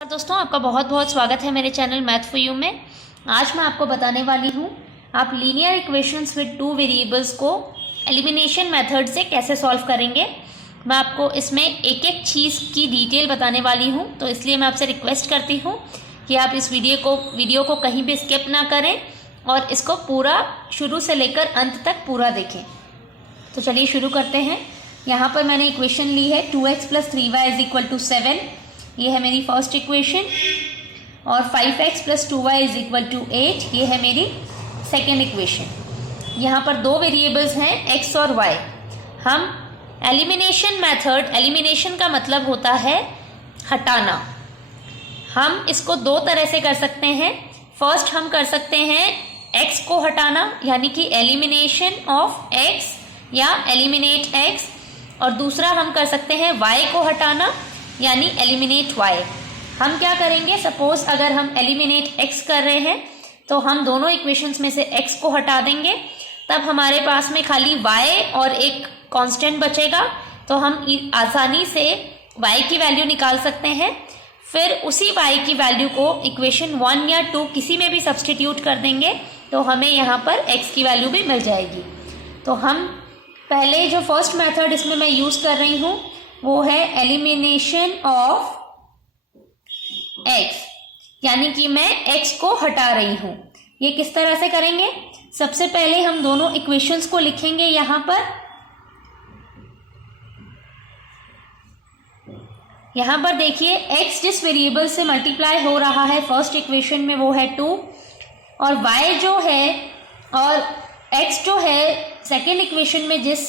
दोस्तों, आपका बहुत बहुत स्वागत है मेरे चैनल मैथ फॉर यू में। आज मैं आपको बताने वाली हूँ आप linear equations with two variables को एलिमिनेशन मेथड से कैसे सॉल्व करेंगे। मैं आपको इसमें एक एक चीज़ की डिटेल बताने वाली हूँ, तो इसलिए मैं आपसे रिक्वेस्ट करती हूँ कि आप इस वीडियो को कहीं भी स्किप ना करें और इसको पूरा शुरू से लेकर अंत तक पूरा देखें। तो चलिए शुरू करते हैं। यहाँ पर मैंने इक्वेशन ली है 2x + 3y = 7। ये है मेरी फर्स्ट इक्वेशन। और 5x + 2y = 8, ये है मेरी सेकेंड इक्वेशन। यहाँ पर दो वेरिएबल्स हैं x और y। हम एलिमिनेशन मेथड, एलिमिनेशन का मतलब होता है हटाना। हम इसको दो तरह से कर सकते हैं। फर्स्ट हम कर सकते हैं x को हटाना, यानी कि एलिमिनेशन ऑफ x या एलिमिनेट x, और दूसरा हम कर सकते हैं y को हटाना, यानी एलिमिनेट y। हम क्या करेंगे, सपोज अगर हम एलिमिनेट x कर रहे हैं तो हम दोनों इक्वेशंस में से x को हटा देंगे, तब हमारे पास में खाली y और एक कांस्टेंट बचेगा। तो हम आसानी से y की वैल्यू निकाल सकते हैं। फिर उसी y की वैल्यू को इक्वेशन 1 या 2 किसी में भी सब्सटीट्यूट कर देंगे तो हमें यहाँ पर x की वैल्यू भी मिल जाएगी। तो हम पहले जो फर्स्ट मेथड इसमें मैं यूज कर रही हूँ वो है एलिमिनेशन ऑफ x, यानी कि मैं x को हटा रही हूं। ये किस तरह से करेंगे, सबसे पहले हम दोनों इक्वेशंस को लिखेंगे। यहां पर देखिए x जिस वेरिएबल से मल्टीप्लाई हो रहा है फर्स्ट इक्वेशन में वो है 2, और y जो है और x जो है सेकेंड इक्वेशन में जिस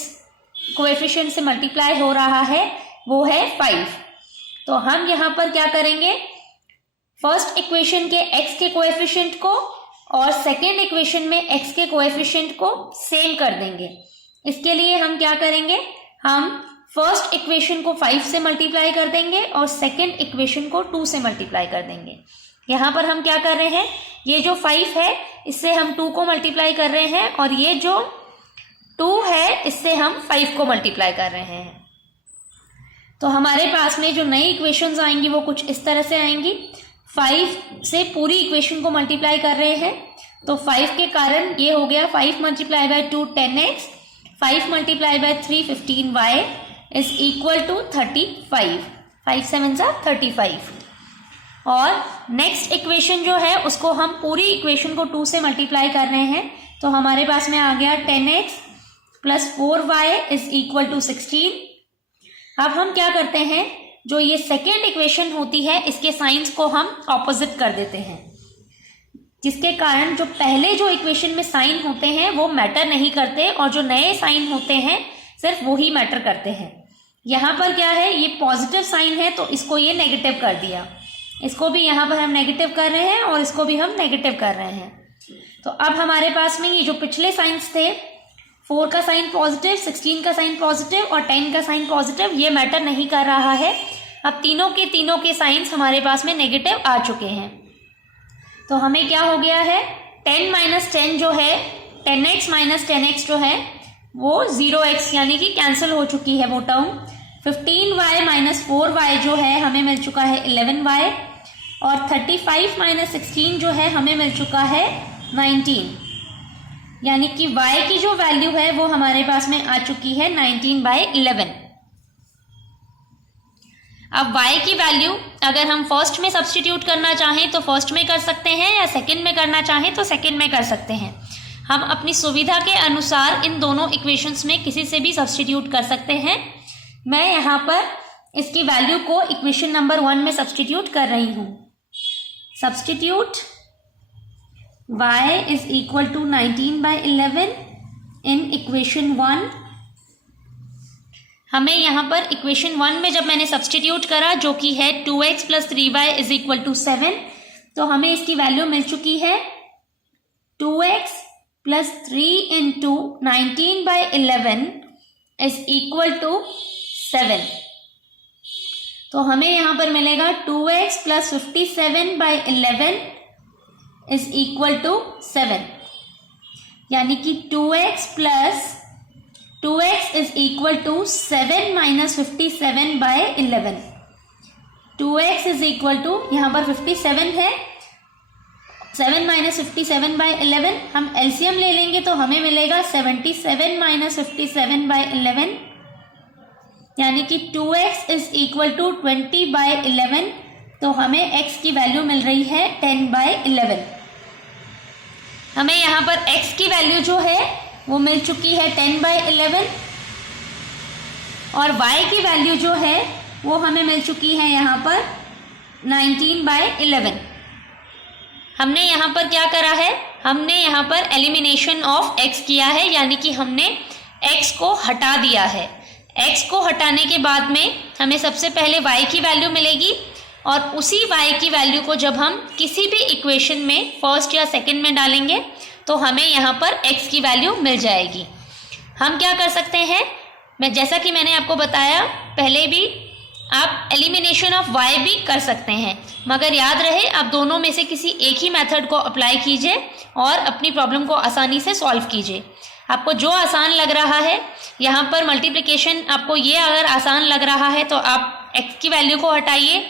कोएफिशिएंट से मल्टीप्लाई हो रहा है वो है 5। तो हम यहाँ पर क्या करेंगे, फर्स्ट इक्वेशन के x के कोएफिशिएंट को और सेकेंड इक्वेशन में x के कोएफिशिएंट को सेम कर देंगे। इसके लिए हम क्या करेंगे, हम फर्स्ट इक्वेशन को 5 से मल्टीप्लाई कर देंगे और सेकेंड इक्वेशन को 2 से मल्टीप्लाई कर देंगे। यहाँ पर हम क्या कर रहे हैं, ये जो 5 है इससे हम 2 को मल्टीप्लाई कर रहे हैं, और ये जो 2 है इससे हम 5 को मल्टीप्लाई कर रहे हैं। तो हमारे पास में जो नई इक्वेशंस आएंगी वो कुछ इस तरह से आएंगी। 5 से पूरी इक्वेशन को मल्टीप्लाई कर रहे हैं तो 5 के कारण ये हो गया 5 × 2 10x, 5 × 3 15y = 35। 5 7 35। और नेक्स्ट इक्वेशन जो है उसको हम पूरी इक्वेशन को 2 से मल्टीप्लाई कर रहे हैं, तो हमारे पास में आ गया 10x + 4y = 16। अब हम क्या करते हैं, जो ये सेकेंड इक्वेशन होती है इसके साइंस को हम ऑपोजिट कर देते हैं, जिसके कारण जो पहले जो इक्वेशन में साइन होते हैं वो मैटर नहीं करते और जो नए साइन होते हैं सिर्फ वो ही मैटर करते हैं। यहाँ पर क्या है, ये पॉजिटिव साइन है तो इसको ये नेगेटिव कर दिया, इसको भी यहाँ पर हम नेगेटिव कर रहे हैं और इसको भी हम नेगेटिव कर रहे हैं। तो अब हमारे पास में ये जो पिछले साइंस थे, 4 का साइन पॉजिटिव, 16 का साइन पॉजिटिव और 10 का साइन पॉजिटिव, ये मैटर नहीं कर रहा है। अब तीनों के साइंस हमारे पास में नेगेटिव आ चुके हैं। तो हमें क्या हो गया है, 10 - 10 जो है, 10x - 10x जो है वो 0x यानी कि कैंसिल हो चुकी है वो टर्म। 15y - 4y जो है हमें मिल चुका है 11y, और 35 - 16 जो है हमें मिल चुका है 19, यानी कि y की जो वैल्यू है वो हमारे पास में आ चुकी है 19/11। अब y की वैल्यू अगर हम फर्स्ट में सब्सटीट्यूट करना चाहें तो फर्स्ट में कर सकते हैं, या सेकंड में करना चाहें तो सेकंड में कर सकते हैं। हम अपनी सुविधा के अनुसार इन दोनों इक्वेशंस में किसी से भी सब्सटीट्यूट कर सकते हैं। मैं यहाँ पर इसकी वैल्यू को इक्वेशन नंबर 1 में सब्सटीट्यूट कर रही हूँ। Substitute y = 19/11 in equation 1। हमें यहाँ पर इक्वेशन 1 में जब मैंने सब्सटीट्यूट करा, जो कि है 2x + 3y = 7, तो हमें इसकी वैल्यू मिल चुकी है 2x + 3 × 19/11 = 7। तो हमें यहाँ पर मिलेगा 2x + 57/11 = 7, यानी कि 2x = 7 - 57/11। 2x is equal to, यहाँ पर 57 है, 7 माइनस 57/11, हम एलसीएम ले लेंगे तो हमें मिलेगा 77 माइनस 57/11, यानी कि 2x इज इक्वल टू 20/11, तो हमें x की वैल्यू मिल रही है 10/11। हमें यहाँ पर x की वैल्यू जो है वो मिल चुकी है 10/11 और y की वैल्यू जो है वो हमें मिल चुकी है यहाँ पर 19/11। हमने यहाँ पर क्या करा है, हमने यहाँ पर एलिमिनेशन ऑफ x किया है, यानी कि हमने x को हटा दिया है। x को हटाने के बाद में हमें सबसे पहले y की वैल्यू मिलेगी और उसी y की वैल्यू को जब हम किसी भी इक्वेशन में फर्स्ट या सेकंड में डालेंगे तो हमें यहाँ पर x की वैल्यू मिल जाएगी। हम क्या कर सकते हैं, जैसा कि मैंने आपको बताया पहले भी, आप एलिमिनेशन ऑफ y भी कर सकते हैं, मगर याद रहे आप दोनों में से किसी एक ही मेथड को अप्लाई कीजिए और अपनी प्रॉब्लम को आसानी से सॉल्व कीजिए। आपको जो आसान लग रहा है, यहाँ पर मल्टीप्लिकेशन आपको ये अगर आसान लग रहा है तो आप x की वैल्यू को हटाइए।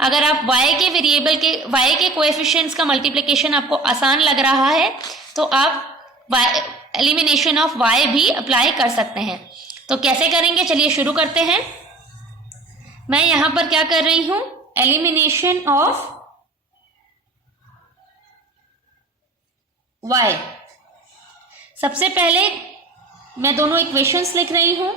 अगर आप y के वेरिएबल के y के कोएफिशिएंट्स का मल्टीप्लिकेशन आपको आसान लग रहा है तो आप एलिमिनेशन ऑफ y भी अप्लाई कर सकते हैं। तो कैसे करेंगे, चलिए शुरू करते हैं। मैं यहाँ पर क्या कर रही हूँ, एलिमिनेशन ऑफ y। सबसे पहले मैं दोनों इक्वेशंस लिख रही हूँ।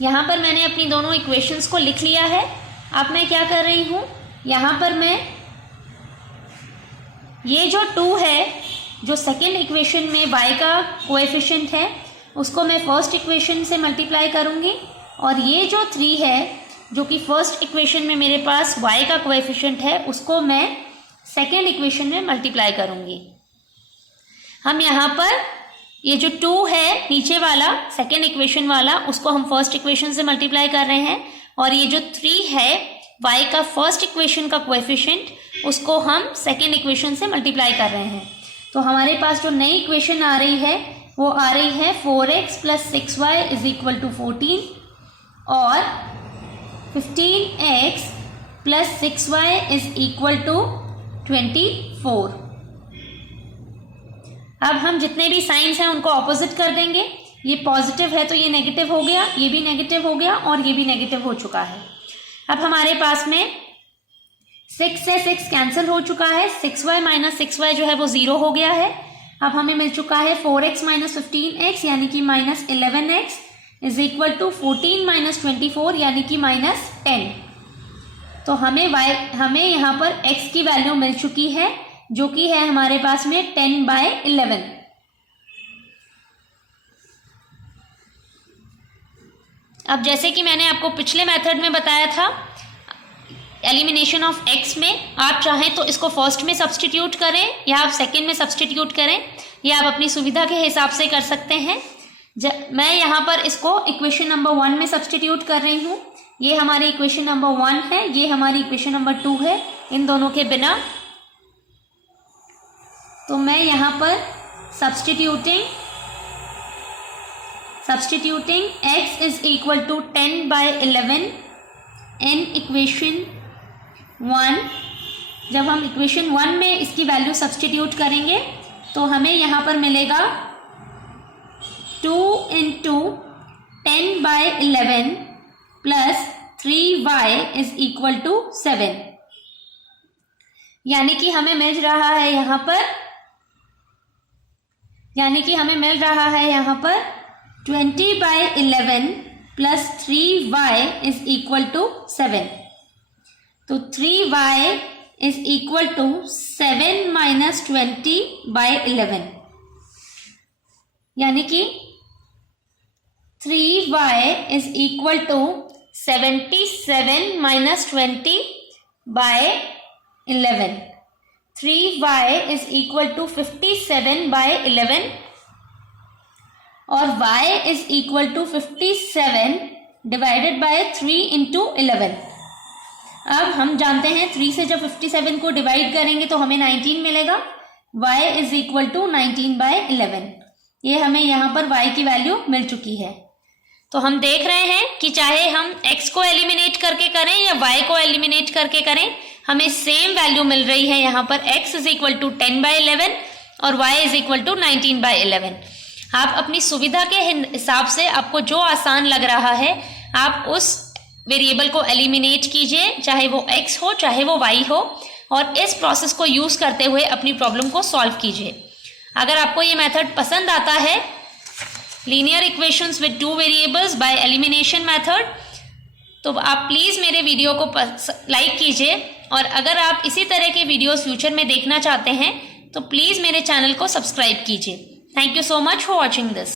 यहाँ पर मैंने अपनी दोनों इक्वेशंस को लिख लिया है। अब मैं क्या कर रही हूँ, यहाँ पर मैं ये जो 2 है, जो सेकेंड इक्वेशन में y का कोएफिशिएंट है, उसको मैं फर्स्ट इक्वेशन से मल्टीप्लाई करूँगी और ये जो 3 है जो कि फर्स्ट इक्वेशन में मेरे पास y का कोएफिशिएंट है, उसको मैं सेकेंड इक्वेशन में मल्टीप्लाई करूँगी। हम यहाँ पर ये जो 2 है नीचे वाला सेकेंड इक्वेशन वाला, उसको हम फर्स्ट इक्वेशन से मल्टीप्लाई कर रहे हैं और ये जो 3 है y का फर्स्ट इक्वेशन का कोएफिशिएंट, उसको हम सेकेंड इक्वेशन से मल्टीप्लाई कर रहे हैं। तो हमारे पास जो नई इक्वेशन आ रही है वो आ रही है 4x + 6y = 14 और 15x + 6y = 24। अब हम जितने भी साइंस हैं उनको ऑपोजिट कर देंगे। ये पॉजिटिव है तो ये नेगेटिव हो गया, ये भी नेगेटिव हो गया और ये भी नेगेटिव हो चुका है। अब हमारे पास में 6 से 6 कैंसिल हो चुका है, 6y - 6y जो है वो 0 हो गया है। अब हमें मिल चुका है 4x - 15x यानी कि -11x = 14 - 24 यानी कि -10। तो हमें यहाँ पर x की वैल्यू मिल चुकी है जो कि है हमारे पास में 10/11। अब जैसे कि मैंने आपको पिछले मेथड में बताया था, एलिमिनेशन ऑफ x में आप चाहें तो इसको फर्स्ट में सब्सटीट्यूट करें या आप सेकेंड में सब्सटीट्यूट करें, या आप अपनी सुविधा के हिसाब से कर सकते हैं। मैं यहाँ पर इसको इक्वेशन नंबर 1 में सब्सटीट्यूट कर रही हूँ। ये हमारी इक्वेशन नंबर 1 है, ये हमारी इक्वेशन नंबर 2 है, इन दोनों के बिना। तो मैं यहाँ पर सब्सटीट्यूटिंग x = 10/11 इन इक्वेशन 1। जब हम इक्वेशन 1 में इसकी वैल्यू सब्सटीट्यूट करेंगे तो हमें यहाँ पर मिलेगा 2 × 10/11 + 3y = 7, यानी कि हमें मिल रहा है यहाँ पर 20/11 + 3y = 7। तो 3y = 7 - 20/11, यानी कि 3y = 77 - 20/11। 3y = 57/11 और y = 57 / 3 × 11। अब हम जानते हैं 3 से जब 57 को डिवाइड करेंगे तो हमें 19 मिलेगा। y = 19/11। ये हमें यहाँ पर y की वैल्यू मिल चुकी है। तो हम देख रहे हैं कि चाहे हम x को एलिमिनेट करके करें या y को एलिमिनेट करके करें, हमें सेम वैल्यू मिल रही है। यहाँ पर x इज इक्वल टू 10/11 और y इज इक्वल टू 19/11। आप अपनी सुविधा के हिसाब से, आपको जो आसान लग रहा है, आप उस वेरिएबल को एलिमिनेट कीजिए, चाहे वो x हो चाहे वो y हो, और इस प्रोसेस को यूज़ करते हुए अपनी प्रॉब्लम को सॉल्व कीजिए। अगर आपको ये मेथड पसंद आता है, linear equations with 2 variables by elimination method, तो आप प्लीज़ मेरे वीडियो को लाइक कीजिए, और अगर आप इसी तरह के वीडियोस फ्यूचर में देखना चाहते हैं तो प्लीज़ मेरे चैनल को सब्सक्राइब कीजिए। Thank you so much for watching this.